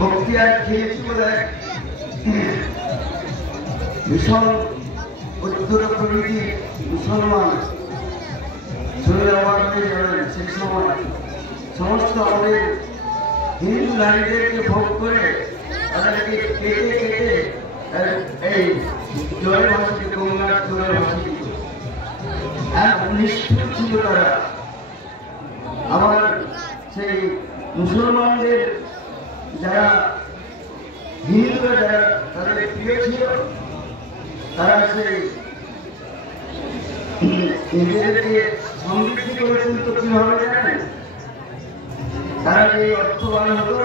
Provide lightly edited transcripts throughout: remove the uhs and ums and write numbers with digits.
বক্তিয়ার খেয়েছি বলে ভীষণ উত্তর প্রকৃতি মুসলমান শরীরে অবাক হয়ে যাবেন। সেই সময় সমস্ত আমাদের হিন্দু নারীদেরকে ভোগ করে তাদেরকে কেটে কেটে এই জলে ভাসিয়ে গঙ্গার জলে ভাসিয়ে দিত। এক নিষ্ঠুর ছিল তারা। আবার সেই মুসলমানদের যারা হিন্দুরা যারা তাদের প্রিয় ছিল, তারা সেই নিজেদেরকে সমৃদ্ধি করে তুলত কিভাবে জানেন? তারা যে অর্থবান হতো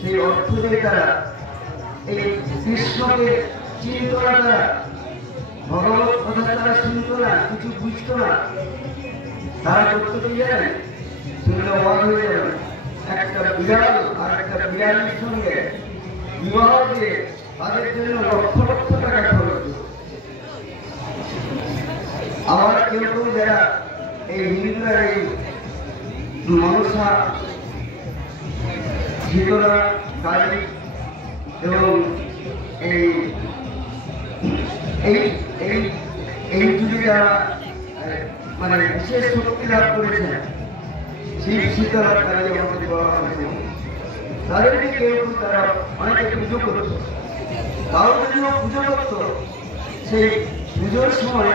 সেই অর্থ দিয়ে তারা এই কৃষ্ণকে চিনত না, তারা ভগবত কথা তারা শুনত না, কিছু বুঝত না। তারা করতে কি জানেন? শুনলে অবাক হয়ে যাবেন। একটা বিড়াল আর একটা বিড়ালের সঙ্গে বিবাহ দিয়ে তাদের জন্য লক্ষ লক্ষ টাকা খরচ। আবার কেউ কেউ যারা এই হিন্দুরা এই মনসা, শীতলা, কালী এবং এই এই এই এই যুগে যারা মানে বিশেষ শক্তি লাভ করেছে, শিব শীতলা কালী আমাদের বলা হয়েছে, তাদেরকে কেউ তারা অনেকে পুজো করত। তাও যদিও পুজো করত, সেই পুজোর সময়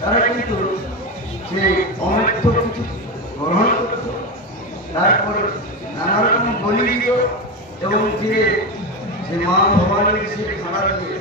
তারা কিন্তু সেই অমৃত কিছু গ্রহণ করত, তারপর নানা রকম বলি দিত এবং যে মা ভবানীর সে খাবার দিয়ে